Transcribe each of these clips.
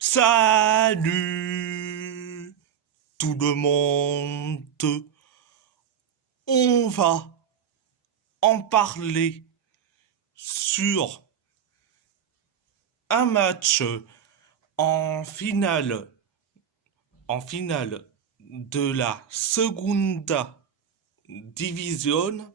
Salut tout le monde. On va en parler sur un match en finale, de la Segunda Division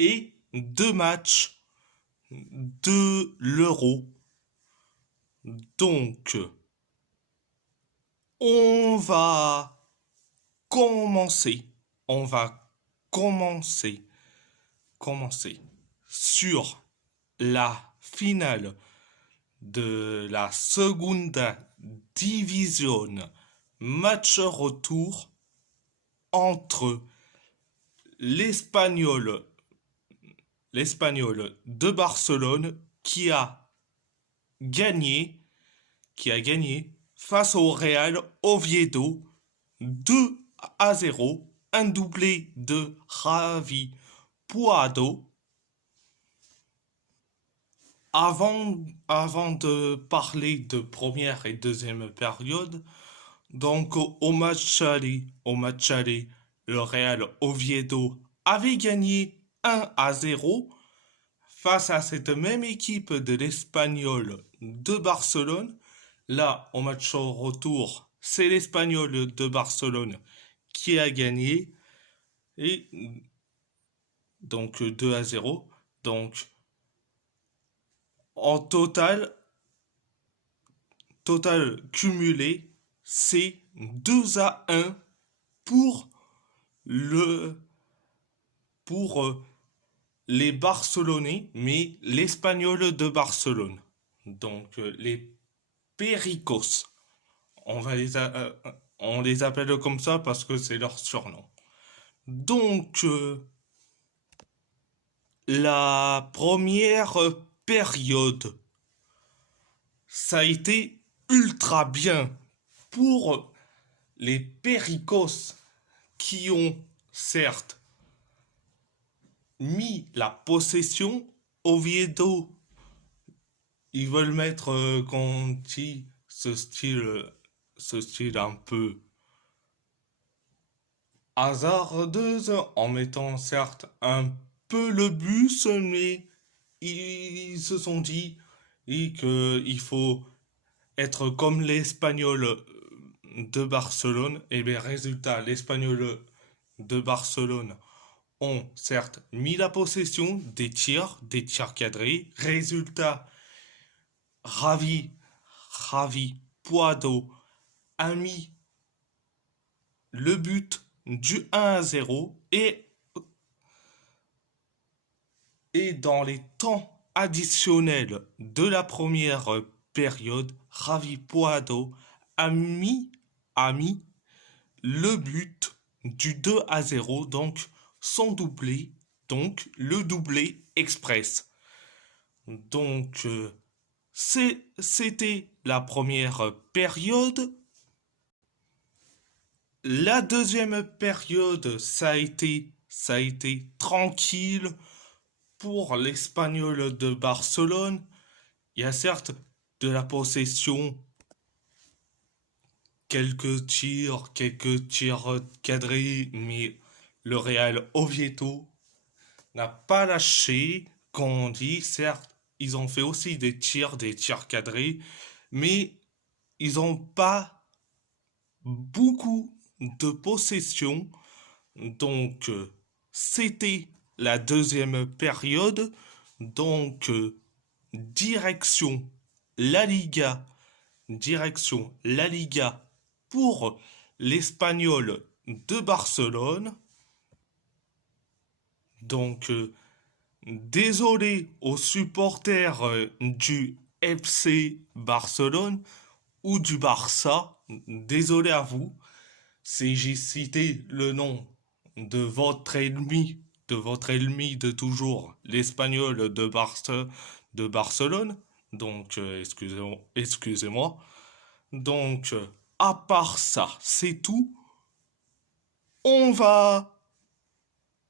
et deux matchs de l'Euro. Donc, on va commencer. On va commencer sur la finale de la Segunda Division, match retour entre l'Espagnol, l'Espagnol de Barcelone gagné, qui a gagné face au Real Oviedo 2-0, un doublé de Javi Puado. Avant de parler de première et deuxième période, donc au match aller, le Real Oviedo avait gagné 1-0 face à cette même équipe de l'Espagnol de Barcelone. Là, au match au retour, c'est l'Espagnol de Barcelone qui a gagné et donc 2-0. Donc en total cumulé, c'est 2-1 pour le pour les Barcelonais, mais l'Espagnol de Barcelone. Donc les Pericos. On va on les appelle comme ça parce que c'est leur surnom. Donc la première période, ça a été ultra bien pour les Pericos qui ont certes mis la possession. Oviedo, ils veulent mettre Conti ce style un peu hasardeuse en mettant certes un peu le bus, mais ils se sont dit qu'il faut être comme l'Espagnol de Barcelone. Et bien résultat, l'Espagnol de Barcelone ont certes mis la possession des tirs cadrés. Résultat, Ravi Puado a mis le but du 1-0 et dans les temps additionnels de la première période, Ravi Puado a mis le but du 2-0, donc son doublé, donc le doublé express. Donc c'était la première période. La deuxième période, ça a été tranquille pour l'Espagnol de Barcelone. Il y a certes de la possession, quelques tirs cadrés, mais le Real Oviedo n'a pas lâché. Quand on dit, certes, ils ont fait aussi des tirs cadrés, mais ils n'ont pas beaucoup de possession. Donc, c'était la deuxième période. Donc, direction La Liga, direction La Liga pour l'Espagnol de Barcelone. Donc, désolé aux supporters du FC Barcelone ou du Barça, désolé à vous, si j'ai cité le nom de votre ennemi de toujours, l'Espagnol de Barcelone. Donc, excusez-moi. Donc, à part ça, c'est tout. On va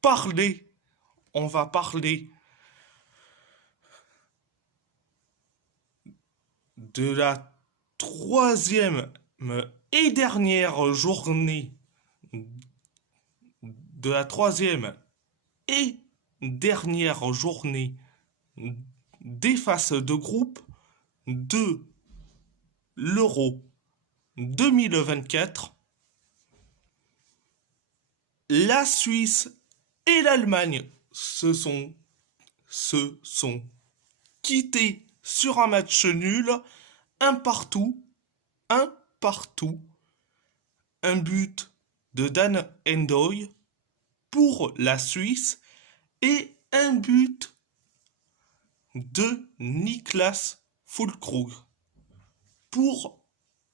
parler, on va parler de la troisième et dernière journée de la troisième et dernière journée des phases de groupe de l'Euro 2024, la Suisse et l'Allemagne se sont quittés sur un match nul, un partout, un partout, un but de Dan Endoy pour la Suisse et un but de Niklas Füllkrug pour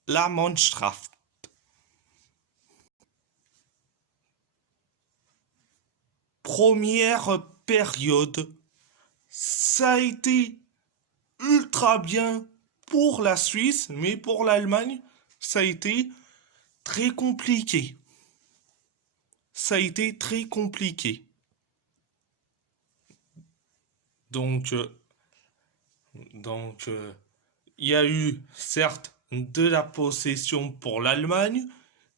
la Mannschaft. Première période, ça a été ultra bien pour la Suisse, mais pour l'Allemagne, ça a été très compliqué. Ça a été très compliqué. Donc, il y a eu certes de la possession pour l'Allemagne,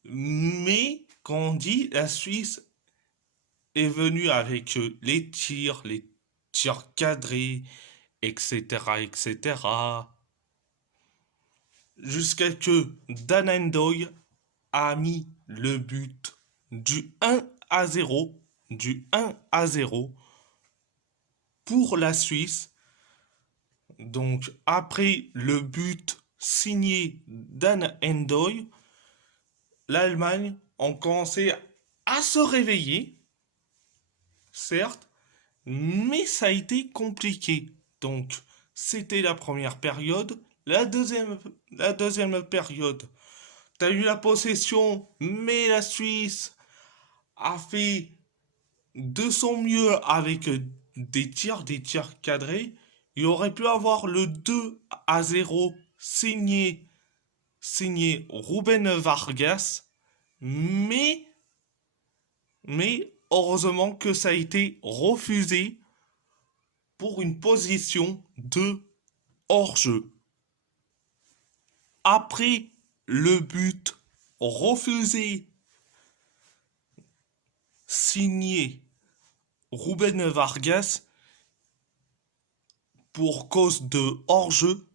mais quand on dit la Suisse est venue avec les tirs cadrés, etc., etc., jusqu'à que Dan Endoy a mis le but du 1-0, du 1-0 pour la Suisse. Donc après le but signé Dan Endoy, l'Allemagne a commencé à se réveiller, certes, mais ça a été compliqué. Donc c'était la première période. La deuxième période, tu as eu la possession, mais la Suisse a fait de son mieux avec des tirs cadrés. Il aurait pu avoir le 2-0 signé Ruben Vargas, mais heureusement que ça a été refusé pour une position de hors-jeu. Après le but refusé signé Ruben Vargas pour cause de hors-jeu,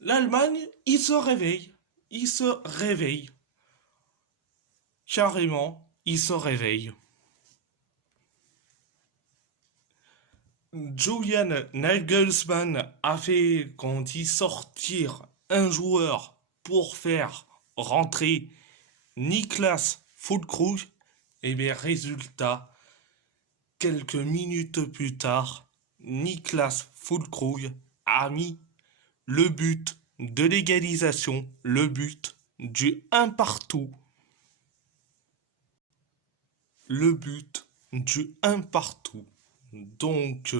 l'Allemagne, il se réveille. Il se réveille. Carrément, il se réveille. Julian Nagelsmann a fait, quand dit, sortir un joueur pour faire rentrer Niklas Füllkrug. Et bien, résultat, quelques minutes plus tard, Niklas Füllkrug a mis le but de l'égalisation, le but du 1 partout. Le but du 1 partout. Donc,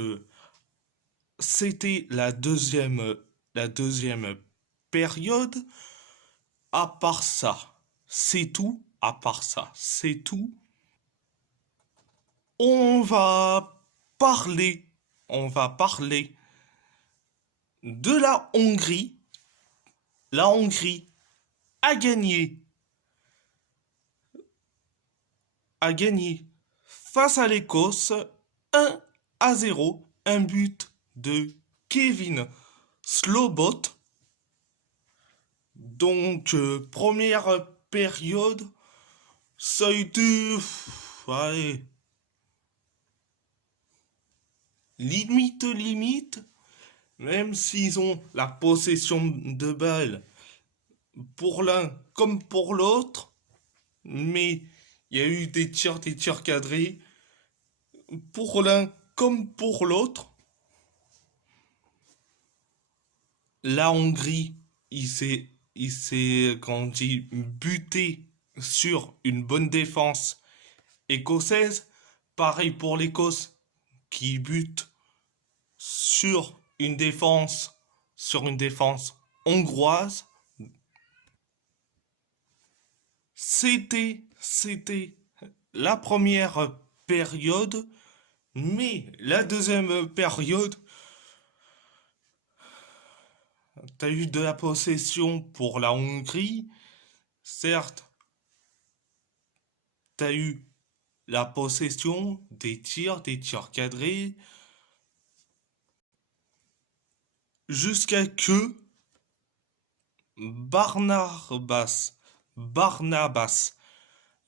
c'était la deuxième période. À part ça, c'est tout. À part ça, c'est tout. On va parler, on va parler de la Hongrie. La Hongrie a gagné face à l'Écosse 1-0, un but de Kevin Slobot. Donc, première période, ça a été, allez, limite, même s'ils ont la possession de balle pour l'un comme pour l'autre, mais il y a eu des tirs cadrés pour l'un comme pour l'autre. La Hongrie, quand on dit, buté sur une bonne défense écossaise. Pareil pour l'Écosse qui bute sur une défense hongroise. C'était la première période, mais la deuxième période, t'as eu de la possession pour la Hongrie, certes, t'as eu la possession des tirs cadrés, jusqu'à que Barnabas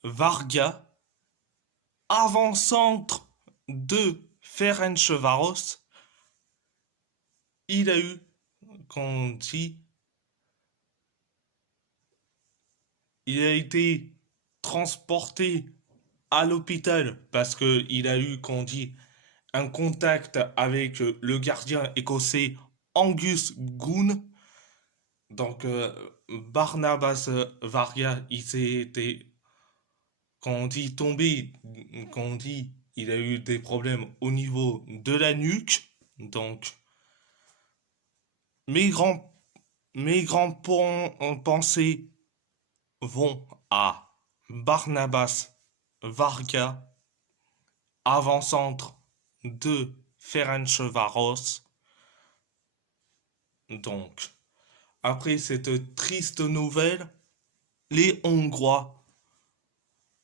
Varga, avant-centre de Ferencvaros, il a eu, qu'on dit, il a été transporté à l'hôpital parce que il a eu, qu'on dit, un contact avec le gardien écossais Angus Goon. Donc, Barnabas Varga, il s'était, quand on dit tombé, quand on dit il a eu des problèmes au niveau de la nuque. Donc, mes grands, mes grands pensées vont à Barnabas Varga, avant-centre de Ferencvaros. Donc, après cette triste nouvelle, les Hongrois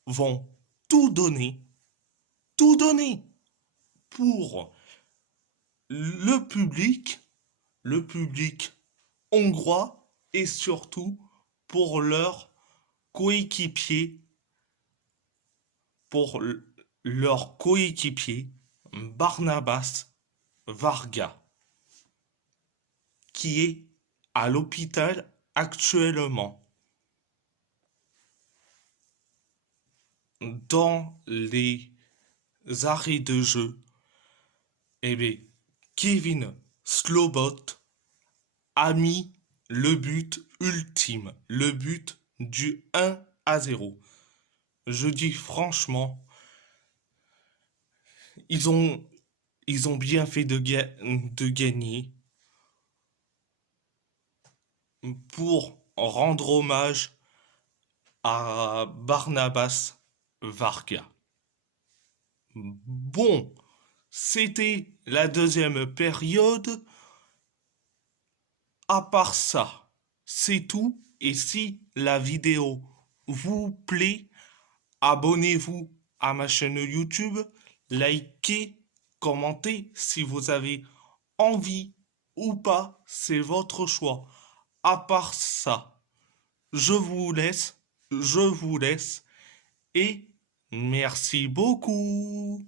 vont tout donner, tout donner pour le le public hongrois et surtout pour leurs coéquipiers, pour leur coéquipier Barnabas Varga, qui est à l'hôpital actuellement. Dans les arrêts de jeu, eh bien, Kevin Slobot a mis le but ultime, le but du 1-0. Je dis franchement, ils ont, ils ont bien fait de gagner pour rendre hommage à Barnabas Varga. Bon, c'était la deuxième période. À part ça, c'est tout. Et si la vidéo vous plaît, abonnez-vous à ma chaîne YouTube, likez, commentez si vous avez envie ou pas, c'est votre choix. À part ça, je vous laisse et merci beaucoup.